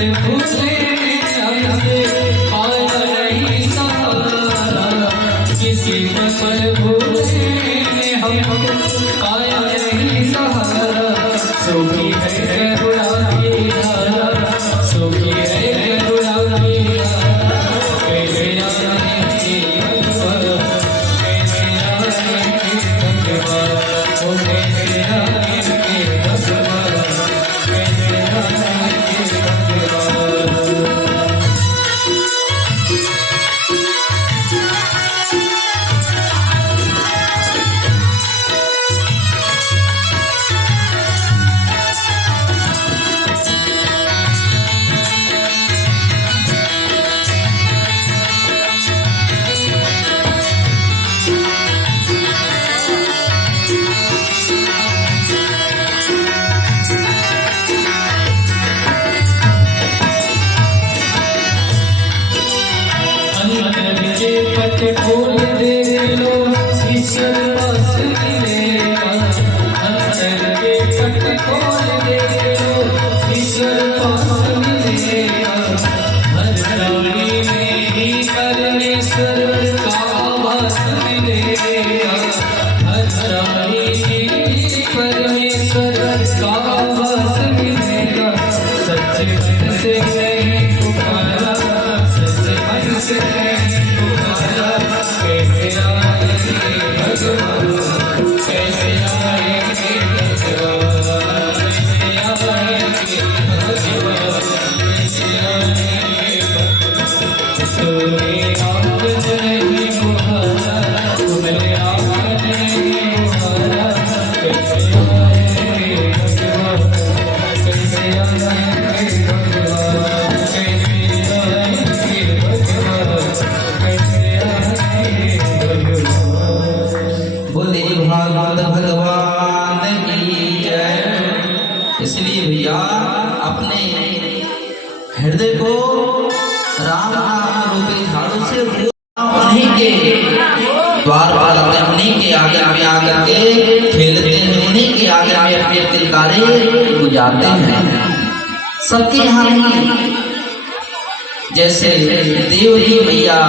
भूले हमसे पाया नहीं सहारा, किसी पर भूले हमको पाया नहीं सहारा। सुखी है गुलाबी धारा, सुखी है गुलाबी धारा, कैसे आएंगे भगवान, कैसे आएंगे भगवान, ओ कैसे आएंगे भगवान, कैसे आएंगे भगवान। पट खोल दे लो ईश्वर पास मिलेगा, अंतर के पट खोल दे लो ईश्वर पास मिलेगा। हर प्राणी में ही परमेश्वर का वास मिलेगा, हर प्राणी में ही परमेश्वर का वास मिलेगा। सच्चे मन से नहीं पुकारा, सच्चे मन से नहीं पुकारा, कैसे आएंगे भगवान, कैसे आएंगे भगवान, कैसे आएंगे भगवान, कैसे आएंगे भगवान। तूने आवाज नहीं बुहारा, तूने आवाज नहीं बुहारा, कैसे आएंगे भगवान, कैसे आएंगे भगवान, कैसे आएंगे भगवान, कैसे आएंगे भगवान। बोले भागवत भगवान की जय। इसलिए भैया अपने हृदय को राम नाम रूपी झाड़ू से उन्हीं के द्वार पर उन्हीं के आगे में आकर के खेलते हैं, उन्हीं के आगे में अपने तिलकारे गुजारते हैं। सबके यहाँ नहीं, जैसे देवरी मैया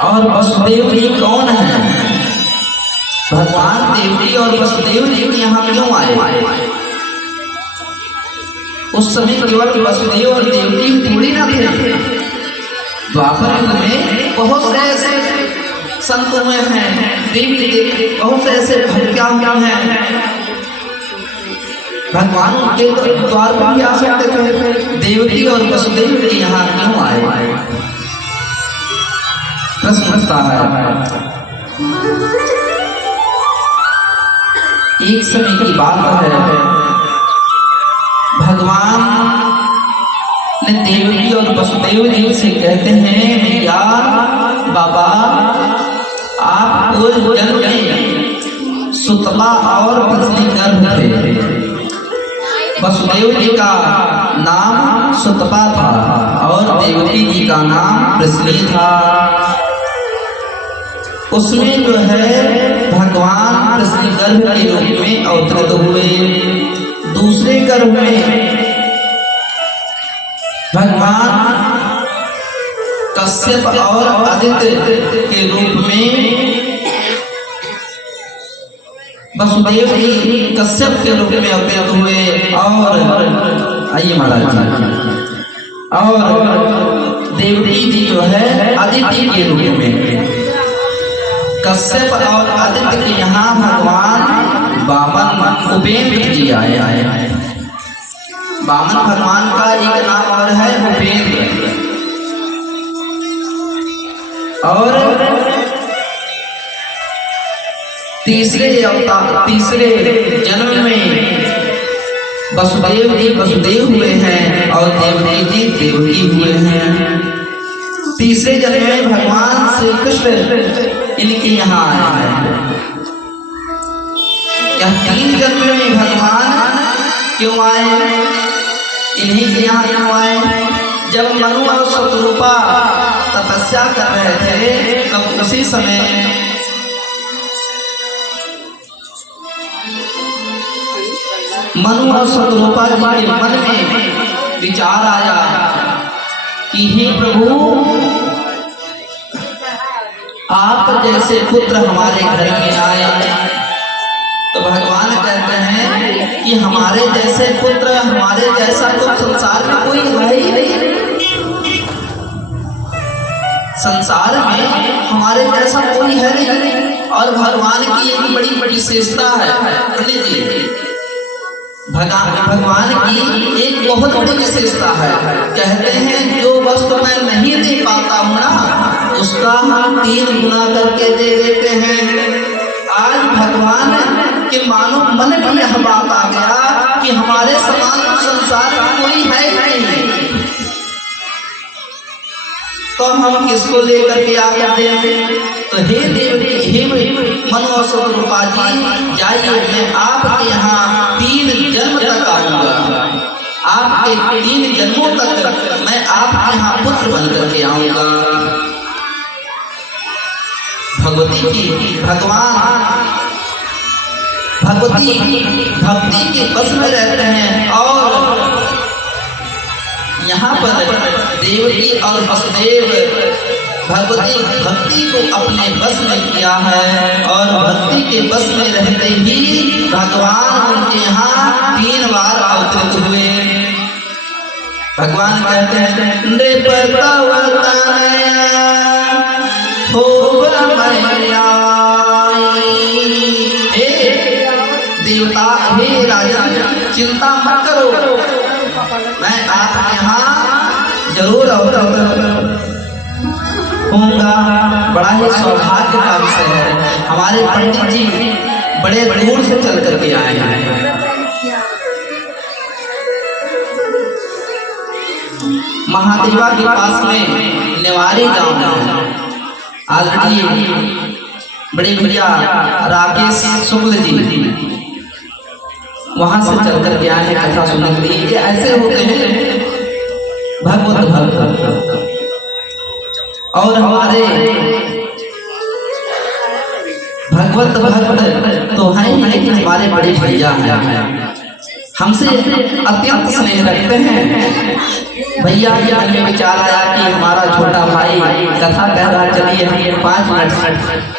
और वसुदेव जी कौन है? भगवान देवरी और वसुदेव जी यहाँ क्यों आए? उस समय केवल वसुदेव और देवकी थोड़ी ना थे, द्वापर युग में बहुत से ऐसे संत हुए हैं, देवी बहुत से ऐसे भटका हुए हैं। भगवान उनके द्वार पर भी आ सकते थे, देवकी और वसुदेव जी यहाँ क्यों आए? प्रश्न उठता है। एक समय की बात है, भगवान ने देवकी और वसुदेव जी से कहते हैं, भैया बाबा आप पूर्व जन्म में सुतला और पत्नी गर्भ थे। वसुदेव जी का नाम सुतपा था और देवकी जी का नाम प्रश्नी था। उसमें जो है भगवान कृष्ण गर्भ के रूप में अवतरित हुए। दूसरे गर्भ में भगवान कश्यप और आदित्य के रूप में, वसुदेव जी कश्यप के रूप में अवतरित हुए। और आइए महाराज, और देवकी जी जो है आदित्य के रूप में। कश्यप और आदित्य के यहाँ भगवान वामन उपेंद्र जी आए। वामन भगवान का एक नाम और है उपेंद्र। और तीसरे जन्म में वसुदेव जी वसुदेव हुए हैं और देवकी जी देवकी हुए हैं। तीसरे जन्म में भगवान श्री कृष्ण इनके यहाँ आए हैं। क्या तीन जन्म में भगवान क्यों आए? इन्हीं के यहाँ क्यों आए? जब मनु और शत्रुपा तपस्या कर रहे थे, तब उसी समय मनु और शतरूपा जी के मन में विचार आया कि हे प्रभु, आप जैसे पुत्र हमारे घर में आए तो भगवान कहते हैं कि हमारे जैसे पुत्र, हमारे जैसा तो संसार में कोई है ही नहीं। संसार में हमारे जैसा कोई है नहीं। और भगवान की एक बड़ी बड़ी विशेषता है पंडित जी, भगवान की एक बहुत बड़ी विशेषता है। कहते हैं जो वस्तु मैं नहीं दे पाता हूँ ना, उसका हम 3 गुना करके दे देते हैं। आज भगवान के मानो मन में यह बात आ गया कि हमारे समान संसार में कोई है नहीं, तो हम किसको लेकर के आगे दें? तो हे देवकी, हे मनु और शतरूपा जी, जाइए, मैं आपके यहाँ 3 जन्म तक आऊंगा। आपके 3 जन्मों तक मैं आपके यहाँ पुत्र बन करके आऊंगा। भगवती की भगवती भक्ति के बस में रहते हैं। और यहाँ पर देवकी और वसुदेव भगवती भक्ति को अपने बस में किया है। और भक्ति के बस में रहते ही भगवान उनके यहाँ 3 बार अवतरित हुए। भगवान कहते हैं देवता, हे राजा, चिंता मत करो, मैं आपके यहाँ जरूर अवतरित होगा। बड़ा ही सौभाग्य का विषय है। हमारे पंडित जी बड़े दूर से चल करके आए हैं। महादेवा के पास में नेवारी गांव है। आदरणीय बड़े भैया राकेश शुक्ल जी वहां से चल करके आए हैं कथा सुनने के लिए। ऐसे होते हैं भगवत भक्त। और हमारे भगवत भक्त तो हैं ही, लेकिन हमारे बड़े भैया हैं, हमसे अत्यंत स्नेह रखते हैं। भैया के मन में विचार आया कि हमारा छोटा भाई कथा कह रहा, चलिए हम 5 मिनट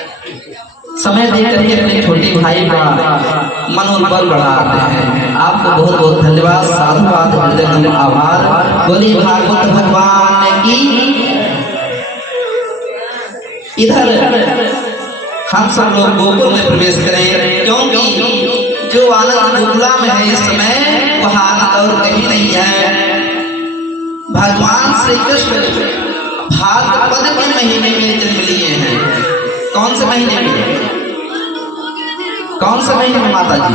समय देकर के अपने छोटे भाई का मनोबल बढ़ाते हैं। आपको बहुत बहुत धन्यवाद, साधुवाद, हृदय आभार। बोलिए भागवत भगवान की। इधर हम सब लोग गोकुल में प्रवेश करें, क्योंकि जो आनंद गोकुला में है इस समय वह आनंद और कहीं नहीं है। भगवान श्री कृष्ण भाद्रपद के महीने में जन्म लिए हैं। कौन से महीने में? कौन से महीने में माता जी?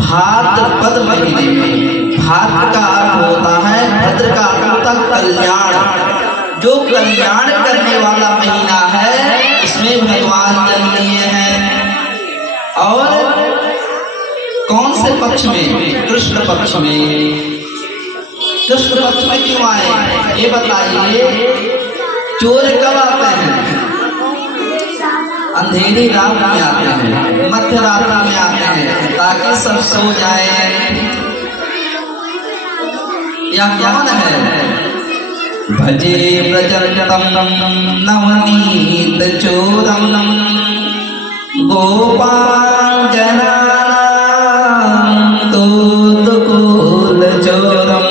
भाद्रपद महीने में। भाद्र का अर्थ होता है, भद्र का अर्थ होता है कल्याण। जो कल्याण करने वाला महीना है, इसमें भगवान जन्म लिए हैं। और कौन से पक्ष में? कृष्ण पक्ष में। कृष्ण पक्ष में क्यों आए ये बताइए। चोर कब आते हैं? अंधेरी रात में आते हैं, मध्य रात्रि में आते हैं, ताकि सब सो जाए। या कौन है? भजे व्रजंतम नवनीत चोरम गोपाल जनानां तूतकुल चोरम।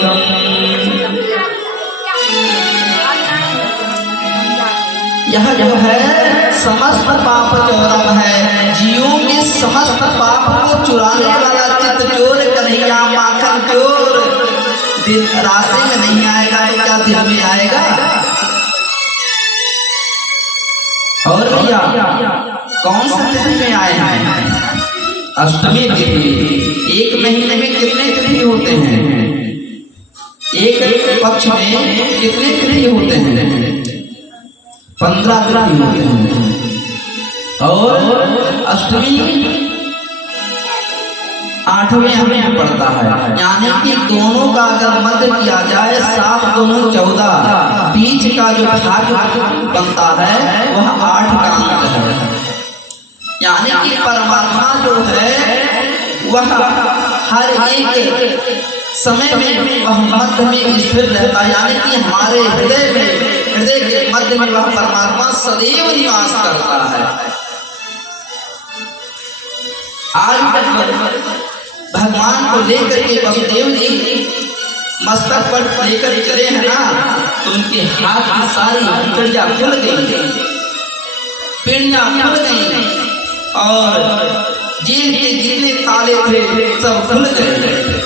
यह जो है समस्त पाप चोरम है, जीवों के समस्त पाप को चुराने वाला चित्त चोर कन्हैया माखन चोर दिन रात्रि में नहीं आएगा तो क्या दिन में आएगा? और भैया कौन सा तिथि में आए हैं? अष्टमी तिथि। एक महीने में कितने तिथि होते हैं? एक पक्ष में कितने तिथि होते हैं? 15 तिथि होते हैं। और अष्टमी 8वें हमें पड़ता है, यानी कि दोनों का अगर मध्य किया जाए 7 दोनों 14, बीच का जो भाग बनता है वह 8 का अंक है। यानी कि परमात्मा जो है वह हर एक समय में वह मध्य में स्थिर रहता है, यानी कि हमारे हृदय के मध्य में वह परमात्मा सदैव निवास करता है। आज भगवान को लेकर के वसुदेव जी मस्तक पर लेकर चले हैं ना, तो उनके हाथ की सारी हड्डियां खुल गई, पिंडियां खुल गई और जेल के जितने ताले थे सब खुल गए।